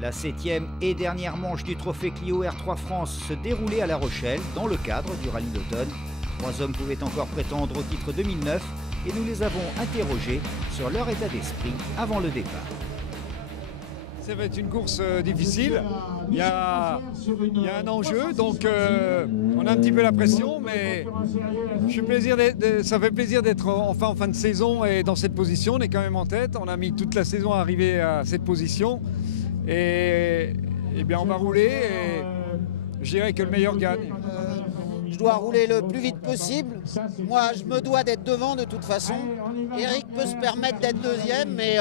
La 7e et dernière manche du trophée Clio R3 France se déroulait à La Rochelle dans le cadre du rallye d'automne. 3 hommes pouvaient encore prétendre au titre 2009 et nous les avons interrogés sur leur état d'esprit avant le départ. Ça va être une course difficile, il y a un enjeu, donc on a un petit peu la pression, mais ça fait plaisir d'être enfin en fin de saison et dans cette position. On est quand même en tête, on a mis toute la saison à arriver à cette position et bien on va rouler et je dirais que le meilleur gagne. Je dois rouler le plus vite possible. Moi, je me dois d'être devant de toute façon. Eric peut se permettre d'être deuxième, mais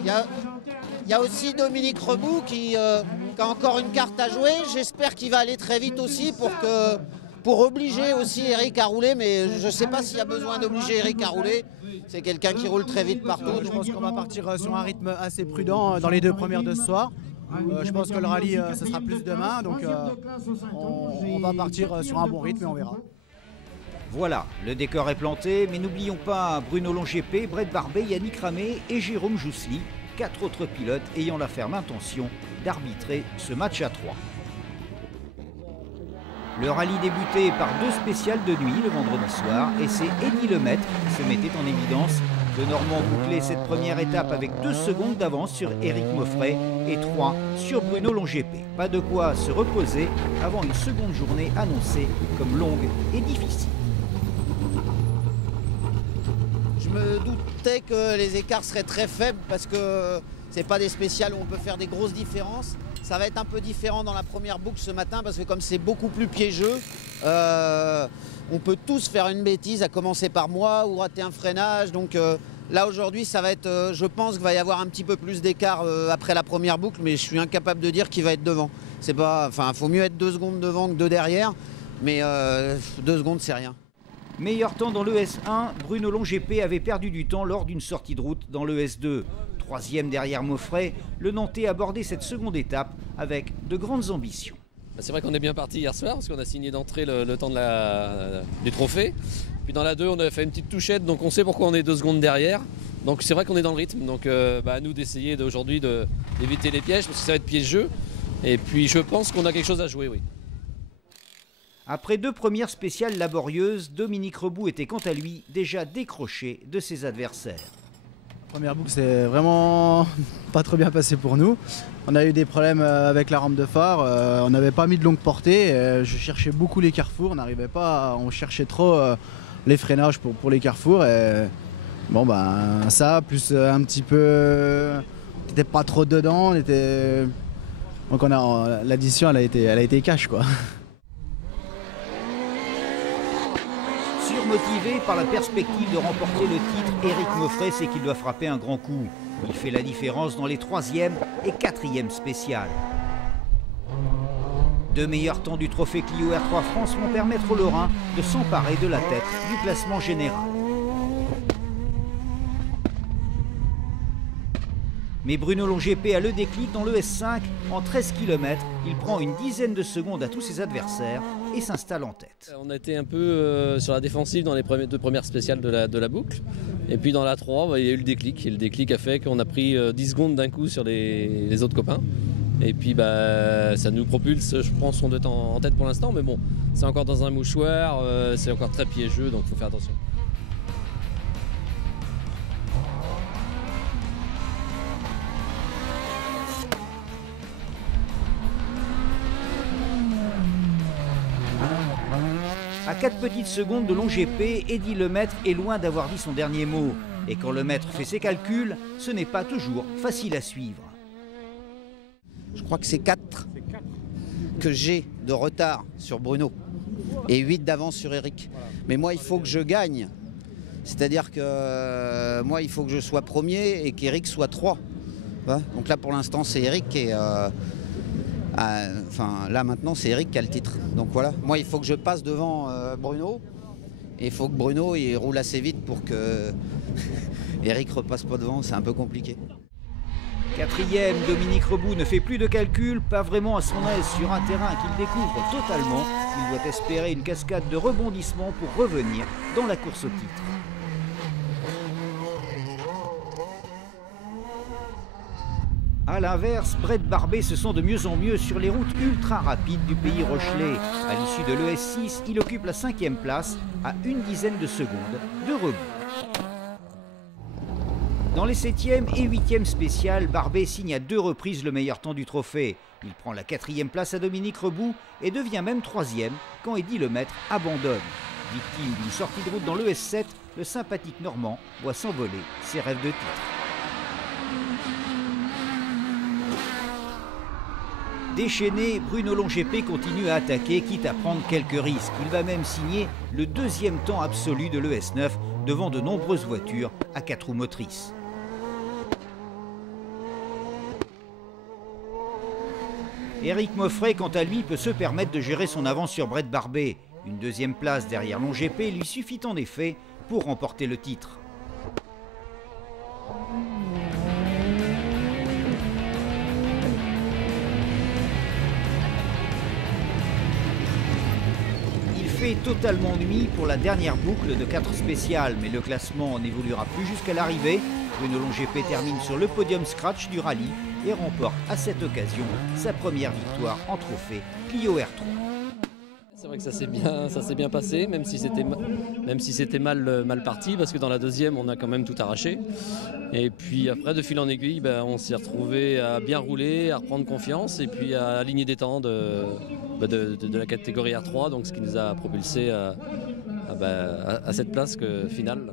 il y a aussi Dominique Reboux qui a encore une carte à jouer. J'espère qu'il va aller très vite aussi pour obliger aussi Eric à rouler, mais je ne sais pas s'il y a besoin d'obliger Eric à rouler. C'est quelqu'un qui roule très vite partout. Je pense qu'on va partir sur un rythme assez prudent dans les 2 premières de ce soir. Je pense que le rallye, ce sera plus demain, donc on va partir sur un bon rythme et on verra. Voilà, le décor est planté, mais n'oublions pas Bruno Longépé, Brett Barbet, Yannick Ramé et Jérôme Joussely, 4 autres pilotes ayant la ferme intention d'arbitrer ce match à 3. Le rallye débutait par 2 spéciales de nuit le vendredi soir et c'est Eddy Lemaitre qui se mettait en évidence. Le Normand bouclait cette première étape avec 2 secondes d'avance sur Éric Moffret et 3 sur Bruno Longépé. Pas de quoi se reposer avant une seconde journée annoncée comme longue et difficile. Je me doutais que les écarts seraient très faibles parce que c'est pas des spéciales où on peut faire des grosses différences. Ça va être un peu différent dans la première boucle ce matin parce que comme c'est beaucoup plus piégeux, on peut tous faire une bêtise, à commencer par moi ou rater un freinage. Donc là aujourd'hui, ça va être, je pense qu'il va y avoir un petit peu plus d'écart après la première boucle, mais je suis incapable de dire qui va être devant. C'est pas, enfin, faut mieux être 2 secondes devant que 2 derrière, mais 2 secondes c'est rien. Meilleur temps dans le S1, Bruno Longépé avait perdu du temps lors d'une sortie de route dans le S2. 3e derrière Moffret, le Nantais abordait cette seconde étape avec de grandes ambitions. C'est vrai qu'on est bien parti hier soir parce qu'on a signé d'entrée le temps du trophée. Puis dans la 2, on a fait une petite touchette, donc on sait pourquoi on est 2 secondes derrière. Donc c'est vrai qu'on est dans le rythme, donc à nous d'essayer aujourd'hui d'éviter les pièges parce que ça va être piégeux. Et puis je pense qu'on a quelque chose à jouer, oui. Après 2 premières spéciales laborieuses, Dominique Reboux était quant à lui déjà décroché de ses adversaires. La première boucle, c'est vraiment pas trop bien passé pour nous. On a eu des problèmes avec la rampe de phare, on n'avait pas mis de longue portée. Je cherchais beaucoup les carrefours, on n'arrivait pas, on cherchait trop les freinages pour les carrefours. Et bon, ben ça, plus un petit peu, on n'était pas trop dedans, donc l'addition, elle a été cash, quoi. Motivé par la perspective de remporter le titre, Éric Moffret sait qu'il doit frapper un grand coup. Il fait la différence dans les 3e et 4e spéciales. 2 meilleurs temps du trophée Clio R3 France vont permettre aux Lorrains de s'emparer de la tête du classement général. Mais Bruno Longépé a le déclic dans le S5. En 13 km, il prend une dizaine de secondes à tous ses adversaires et s'installe en tête. On a été un peu sur la défensive dans les 2 premières spéciales de la boucle. Et puis dans la 3, il y a eu le déclic. Et le déclic a fait qu'on a pris 10 secondes d'un coup sur les autres copains. Et puis ça nous propulse, je pense, on est en tête pour l'instant. Mais bon, c'est encore dans un mouchoir, c'est encore très piégeux, donc il faut faire attention. À 4 petites secondes de Longépé, Eddy Lemaitre est loin d'avoir dit son dernier mot. Et quand le maître fait ses calculs, ce n'est pas toujours facile à suivre. Je crois que c'est 4 que j'ai de retard sur Bruno et 8 d'avance sur Eric. Mais moi, il faut que je gagne. C'est-à-dire que moi, il faut que je sois premier et qu'Eric soit 3. Donc là, pour l'instant, c'est Eric qui est... Enfin, là maintenant c'est Eric qui a le titre. Donc voilà, moi il faut que je passe devant Bruno. Et il faut que Bruno il roule assez vite pour que Eric repasse pas devant, c'est un peu compliqué. 4e, Dominique Reboux ne fait plus de calculs, pas vraiment à son aise sur un terrain qu'il découvre totalement. Il doit espérer une cascade de rebondissements pour revenir dans la course au titre. A l'inverse, Brett Barbet se sent de mieux en mieux sur les routes ultra rapides du pays rochelais. À l'issue de l'ES6, il occupe la 5e place à une dizaine de secondes de rebond. Dans les 7e et 8e spéciales, Barbet signe à 2 reprises le meilleur temps du trophée. Il prend la 4e place à Dominique Rebout et devient même 3e quand Eddy Lemaitre abandonne. Victime d'une sortie de route dans l'ES7, le sympathique Normand voit s'envoler ses rêves de titre. Déchaîné, Bruno Longépé continue à attaquer, quitte à prendre quelques risques. Il va même signer le 2e temps absolu de l'ES9 devant de nombreuses voitures à 4 roues motrices. Éric Moffret, quant à lui, peut se permettre de gérer son avance sur Brett Barbet. Une 2e place derrière Longépé lui suffit en effet pour remporter le titre. Il fait totalement nuit pour la dernière boucle de 4 spéciales, mais le classement n'évoluera plus jusqu'à l'arrivée. Bruno Longépé termine sur le podium scratch du rallye et remporte à cette occasion sa première victoire en trophée Clio R3. C'est vrai que ça s'est bien passé, même si c'était mal parti, parce que dans la 2e, on a quand même tout arraché. Et puis après, de fil en aiguille, on s'est retrouvé à bien rouler, à reprendre confiance, et puis à aligner des temps de la catégorie R3, donc ce qui nous a propulsé à cette place finale.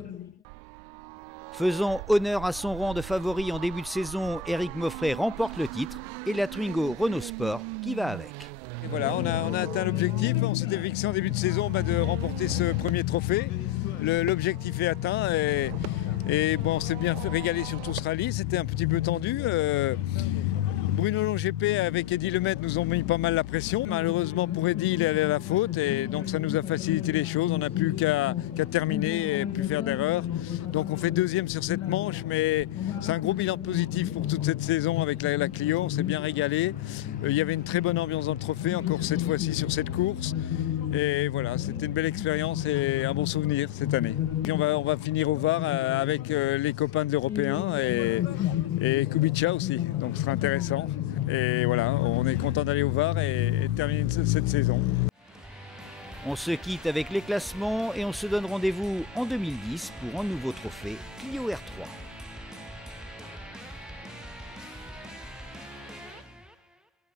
Faisant honneur à son rang de favori en début de saison, Éric Moffret remporte le titre et la Twingo Renault Sport qui va avec. Et voilà, on a atteint l'objectif. On s'était fixé en début de saison de remporter ce premier trophée. L'objectif est atteint et bon, on s'est bien fait régaler sur tout ce rallye. C'était un petit peu tendu. Bruno Longépé avec Eddy Lemaitre nous ont mis pas mal la pression. Malheureusement pour Eddy, il est allé à la faute et donc ça nous a facilité les choses. On n'a plus qu'à terminer et plus faire d'erreurs. Donc on fait 2e sur cette manche, mais c'est un gros bilan positif pour toute cette saison avec la Clio. On s'est bien régalé. Il y avait une très bonne ambiance dans le trophée, encore cette fois-ci sur cette course. Et voilà, c'était une belle expérience et un bon souvenir cette année. Puis on va finir au Var avec les copains de l'Européen et Kubica aussi, donc ce sera intéressant. Et voilà, on est content d'aller au Var et terminer cette saison. On se quitte avec les classements et on se donne rendez-vous en 2010 pour un nouveau trophée Clio R3.